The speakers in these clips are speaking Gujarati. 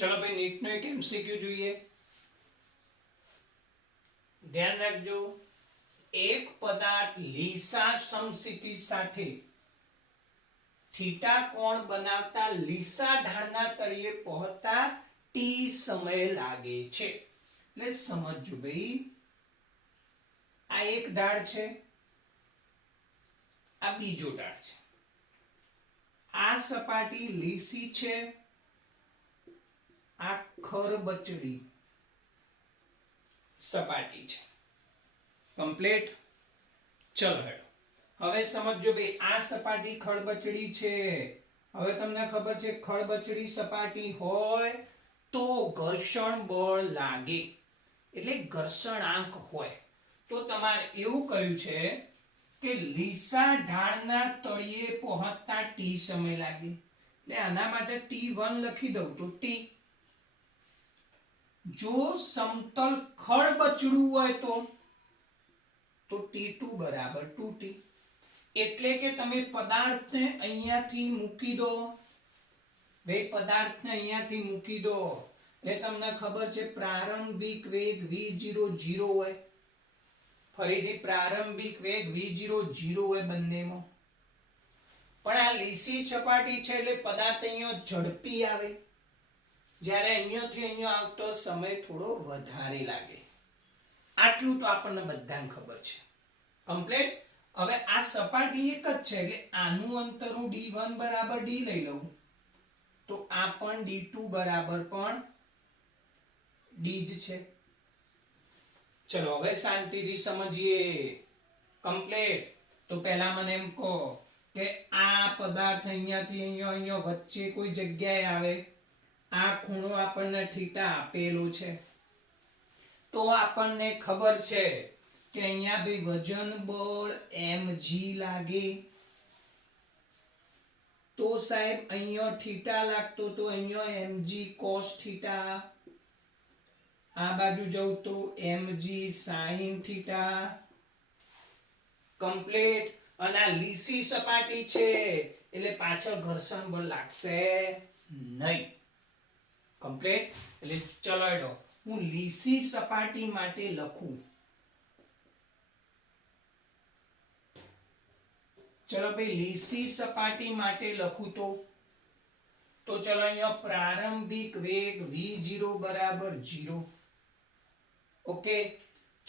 चलो भाई नीट नो एक एमसीक्यू જોઈએ ધ્યાન રાખજો એક પદાર્થ લીસા સમસ્થિતિ સાથે થીટા કોણ બનાવતા લીસા ઢાળના તળિયે પહોંચતા ટી સમય લાગે છે એટલે સમજજો ભાઈ આ એક ઢાળ છે આ બીજો ઢાળ છે આ સપાટી લીસી છે આ ખરબચડી સપાટી છે કમ્પ્લીટ ચલો હેડો હવે સમજો ભાઈ આ સપાટી ખરબચડી છે હવે તમને ખબર છે ખરબચડી સપાટી હોય તો ઘર્ષણ બળ લાગે એટલે ઘર્ષણાંક હોય તો તમારે એવું કહ્યું છે કે લીસા ઢાળના તળિયે પહોંચતા ટી સમય લાગે એટલે આના માટે t1 લખી દઉં તો t જો સમતલ ખરબચડું હોય તો t2 બરાબર 2t એટલે કે તમે પદાર્થને અહીંયાથી મૂકી દો ભાઈ પદાર્થને અહીંયાથી મૂકી દો એટલે તમને ખબર છે પ્રારંભિક વેગ v0 0 હોય ફરીથી પ્રારંભિક વેગ v0 0 હોય બંનેમાં પણ આ લીસી સપાટી છે એટલે પદાર્થ અહીંયા ઝડપી આવે જ્યારે અહીંયાથી અહીંયા આવતો સમય થોડો વધારે લાગે આટલું તો આપણને બધાને ખબર છે કમ્પ્લીટ હવે આ સપાટી એક જ છે એટલે આનું અંતર હું d1 બરાબર d લઈ લઉં તો આ પણ d2 બરાબર પણ d જ છે ચલો હવે શાંતિથી સમજીએ કમ્પ્લીટ તો પહેલા મને એમ કહો કે આ પદાર્થ અહીંયાથી અહીંયા વચ્ચે કોઈ જગ્યાએ આવે આ ખૂણો આપણને θ આપેલો છે તો આપણને ખબર છે કે અહીંયા ભઈ વજન બળ mg લાગે તો સાહેબ અહીંયા θ લાગતો તો અહીંયા mg cos θ આ બાજુ જવું તો mg sin θ કમ્પ્લીટ અને આ લીસી સપાટી છે એટલે પાછળ ઘર્ષણ બળ લાગશે નહીં કમ્પ્લીટ એટલે ચલો એડો હું લીસી સપાટી માટે લખું ચલો ભાઈ લીસી સપાટી માટે લખું તો ચલો અહીંયા પ્રારંભિક વેગ v0 બરાબર 0 ઓકે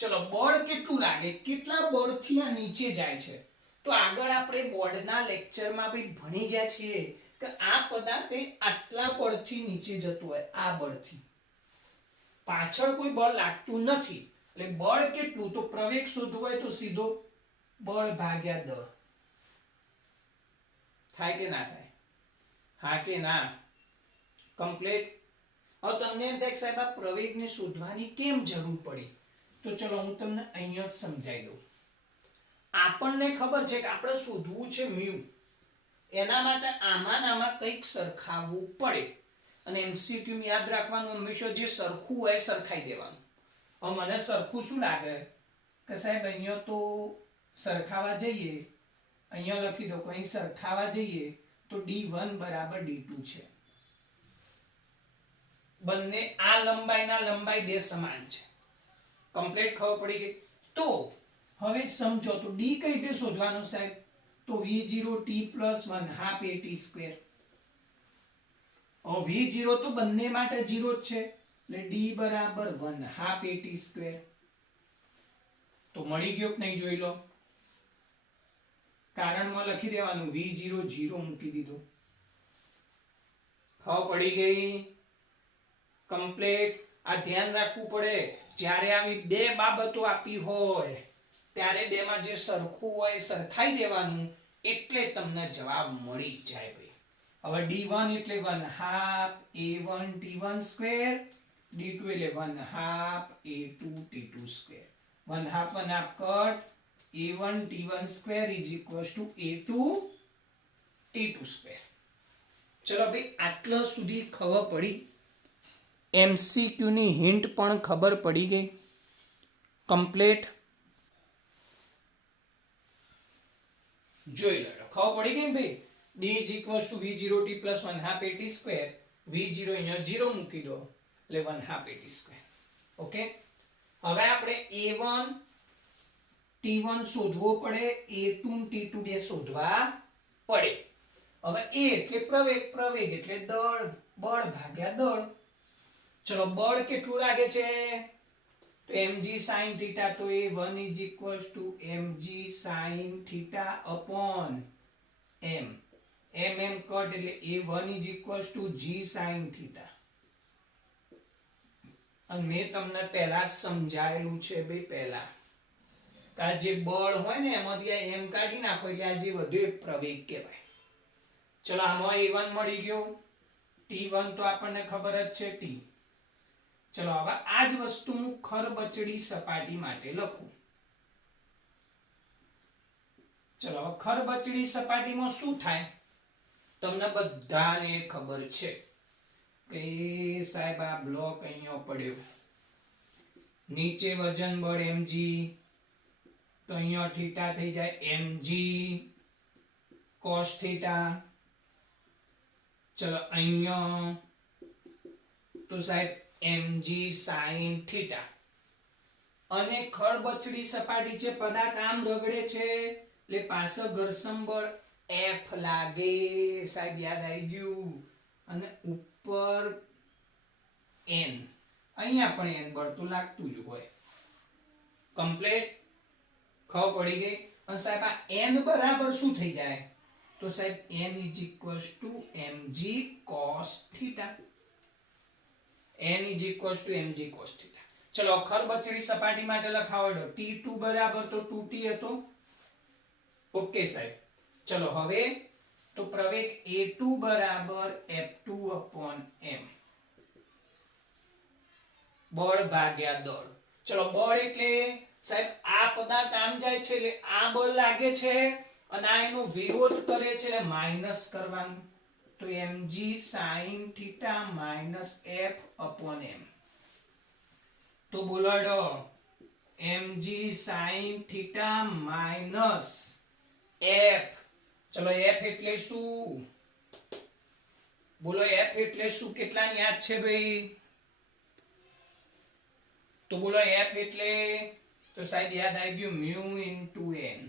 ચલો બળ કેટલું લાગે કેટલા બળથી આ નીચે જાય છે તો આગળ આપણે બોર્ડના લેક્ચરમાં ભાઈ ભણી ગયા છીએ કે આ પદાર્થ આટલા બળથી નીચે જતો હોય આ બળથી પાછળ કોઈ બળ લાગતું નથી એટલે બળ કેટલું તો પ્રવેગ શોધવું હોય તો સીધો બળ ભાગ્યા દર થાય કે ના થાય હા કે ના કમ્પ્લીટ હવે તમને એમ થાય સાહેબ આ પ્રવેગને શોધવાની કેમ જરૂર પડી તો ચલો હું તમને અહીંયા સમજાવી દઉં આપણને ખબર છે કે આપણે શોધવું છે મ્યુ એના માટે આમાં કંઈક સરખાવવું પડે અને એમસીક્યુ માં યાદ રાખવાનું હંમેશા જે સરખું હોય સરખાઈ દેવાનું હવે મને સરખું શું લાગે કે સાહેબ અહીંયા તો સરખાવા જઈએ અહીંયા લખી દો કहीं સરખાવા જઈએ તો d1 બરાબર d2 છે બંને આ લંબાઈના લંબાઈ બે સમાન છે કમ્પ્લીટ ખબર પડી ગઈ તો હવે સમજો તો d કઈ રીતે શોધવાનું સાહેબ તો v0t + 1/2 at2 v0 તો બંને માટે 0 જ છે એટલે d બરાબર 1/2 at2 તો મળી ગયો કે નહીં જોઈ લો કારણમાં લખી દેવાનું v0 0 મૂકી દીધો ખબર પડી ગઈ કમ્પ્લીટ આ ધ્યાન રાખવું પડે જ્યારે આવી બે બાબતો આપી હોય ત્યારે બેમાં જે સરખું હોય સરખાઈ દેવાનું એટલે તમને જવાબ મળી જાય ભાઈ હવે d1 એટલે 1/2 a1 t1 સ્ક્વેર d2 એટલે 1/2 a2 t2 square 1/2 cut a1 t1 square a2 t2 square ચલો ભાઈ આટલા સુધી ખબર પડી એમસીક્યુ ની હિન્ટ પણ ખબર પડી ગઈ કમ્પ્લીટ જોઈ લો ખબર પડી ગઈ ભાઈ d v0t + 1/2 at2 v0 અહીંયા 0 મૂકી દો એટલે 1/2 at². ઓકે, હવે આપણે a1 t1 શોધવો પડે, a2 ને t2 બે શોધવા પડે. હવે a એટલે પ્રવેગ, પ્રવેગ એટલે દળ, બળ ભાગ્યા દળ. ચલો બળ કેટલું લાગે છે? તો mg sin θ, તો a1 = mg sin θ upon m. mm cut એટલે a1 = g sin θ. અને મેં તમને પહેલા સમજાયેલું છે ભાઈ, પહેલા આ જે બળ હોય ને એમાંથી આ m કાઢી નાખો એટલે આ જે વધુ એક પ્રવેગ કહેવાય. ચલો આમાં a1 મળી ગયો, t1 તો આપણને ખબર જ છે t. ચલો હવે આ જ વસ્તુ હું ખરબચડી સપાટી માટે લખું. ચલો હવે ખરબચડી સપાટીમાં શું થાય તમને બધાને ખબર છે કે સાહેબ આ બ્લોક અહીંયા પડ્યો, નીચે વજન બળ mg, તો અહીંયા થીટા થઈ જાય mg cos θ. ચલો અહીંયા તો સાહેબ mg sin θ. અને ખરબચડી સપાટી છે, પદાર્થ આમ રગડે છે એટલે પાછળ ઘર્ષણ બળ F લાગે. સાહેબ યાદ આવી ગયું. અને ઉપર n, અહીંયા પણ n બળ તો લાગતું જ હોય. કમ્પ્લીટ, ખબર પડી ગઈ. અને સાહેબ આ n બરાબર શું થઈ જાય? તો સાહેબ n = mg cos θ. n = mg cos θ. ચલો ખરબચડી સપાટી માટે લખાવડો. t2 બરાબર તો 2t હતો. ઓકે સાહેબ. ચલો હવે તો પ્રવેગ a2 બરાબર f2 upon m, બળ ભાગ્યા દળ. ચલો બળ એટલે સાહેબ આ પદાર્થ આમ જાય છે એટલે આ બળ લાગે છે અને આ એનો વિરોધ કરે છે એટલે માઈનસ કરવાનું. તો mg sin θ minus f upon m. તો બોલાડો mg sin θ minus f. ચલો f એટલે શું? બોલો f એટલે શું? કેટલા યાદ છે ભાઈ? તો બોલો f એટલે, તો સાહેબ યાદ આવી ગયું mu into n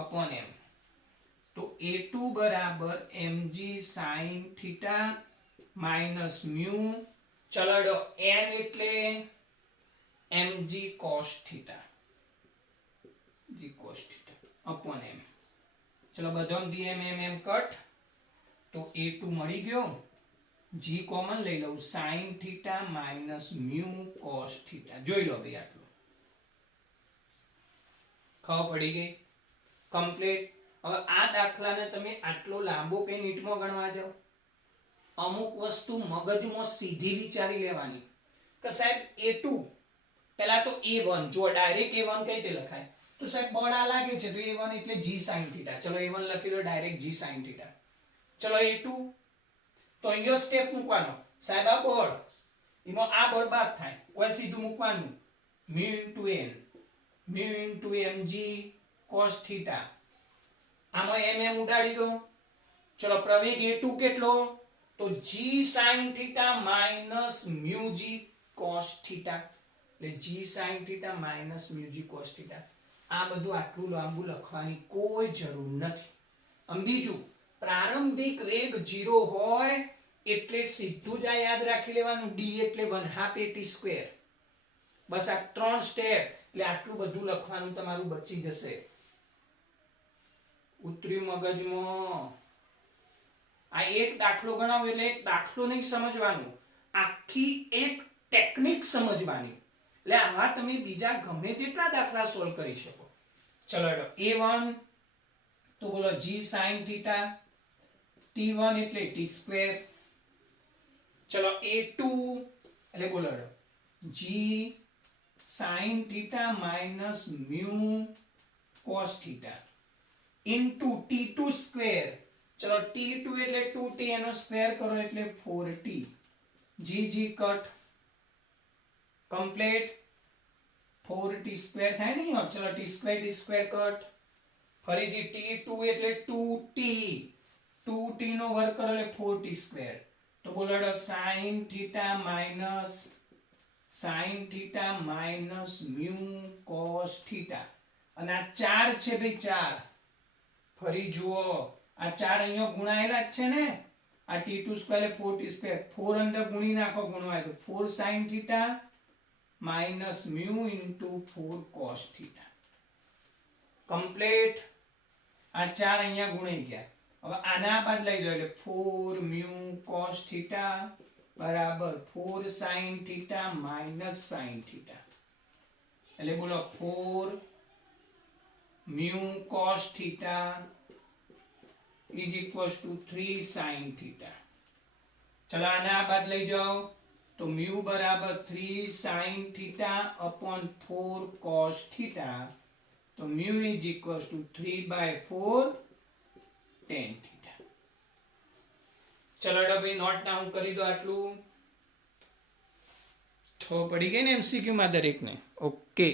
upon m. તો a2 બરાબર mg sin θ minus mu. ચલો n એટલે mg cos θ, g cos θ upon m. ચલો બધામાંથી m કટ, તો a2 મળી ગયો. g કોમન લઈ લઉં, sin θ minus mu cos θ. જોઈ લો ભાઈ આટલું. ખબર પડી ગઈ? કમ્પ્લીટ. હવે આ દાખલાને તમે આટલો લાંબો કઈ મિનિટમાં ગણવા જાઓ? અમુક વસ્તુ મગજમાં સીધી વિચારી લેવાની કે સાહેબ a2 પહેલા તો a1, જો ડાયરેક્ટ a1 કઈ રીતે લખાય? તો સાહેબ બળ આ લાગે છે તો a1 એટલે g sin θ. ચલો a1 લખી લો ડાયરેક્ટ g sin θ. ચલો a2 તો અહીંયા સ્ટેપ મૂકવાનો. સાહેબ આ બળ, એમાં આ બળ બાદ થાય, કોઈ સીધું મૂકવાનું mu into n, mu into mg cos θ. આમાં m ઉડાડી દો. ચલો પ્રવેગ a2 કેટલો? તો g sin θ minus mu g cos θ. એટલે g sin θ minus mu g cos θ. આ બધું આટલું લાંબુ લખવાની કોઈ જરૂર નથી. આમ બીજું, પ્રારંભિક વેગ 0 હોય એટલે સીધું જ આ યાદ રાખી લેવાનું, d એટલે 1/2 at². બસ આ 3 સ્ટેપ, એટલે આટલું બધું લખવાનું તમારું બચી જશે. ઉતર્યું મગજમાં? આ એક દાખલો ગણાવો એટલે એક દાખલો નહીં સમજવાનું, આખી એક ટેકનિક સમજવાની. એટલે આવા તમે બીજા ગમે તેટલા દાખલા સોલ્વ કરી શકો. ચલો a1 તો બોલો g sin θ, t1 એટલે t². ચલો a2 એટલે બોલો g sin θ minus mu cos θ into t2². ચલો t2 એટલે 2t, એનો સ્ક્વેર કરો એટલે 4t. g cut. Complete. 4t² થાય ને? ચલો t² કટ. ફરીથી t2 એટલે 2t, 2t નો વર્ગ કરો એટલે 4t². તો બોલો sine theta minus mu cos theta, અને આ 4 છે ભાઈ 4, ફરી જુઓ આ 4 અહીંયા ગુણાયેલા જ છે ને, આ t2 સ્ક્વેર એટલે 4t સ્ક્વેર, 4 અંદર ગુણી નાખો, ગુણવાય તો 4 sin theta minus mu into 4 cos theta, complete. આ 4 અહીંયા ગુણાઈ ગયા. હવે આના બાદ લઈ લો એટલે 4 મ્યુ cos થીટા બરાબર 4 sin theta minus sin theta, એટલે બોલો 4 mu cos theta is equals to 3 sin theta. ચલો આના બાદ લઈ જાઓ તો મ્યુ બરાબર 3 sin theta upon 4 cos theta, તો mu is equals to 3/4 tan theta. ચલો ભાઈ નોટ ડાઉન કરી દો. આટલું તો પડી ગઈ ને એમસીક્યુ માં દરેકને. ઓકે.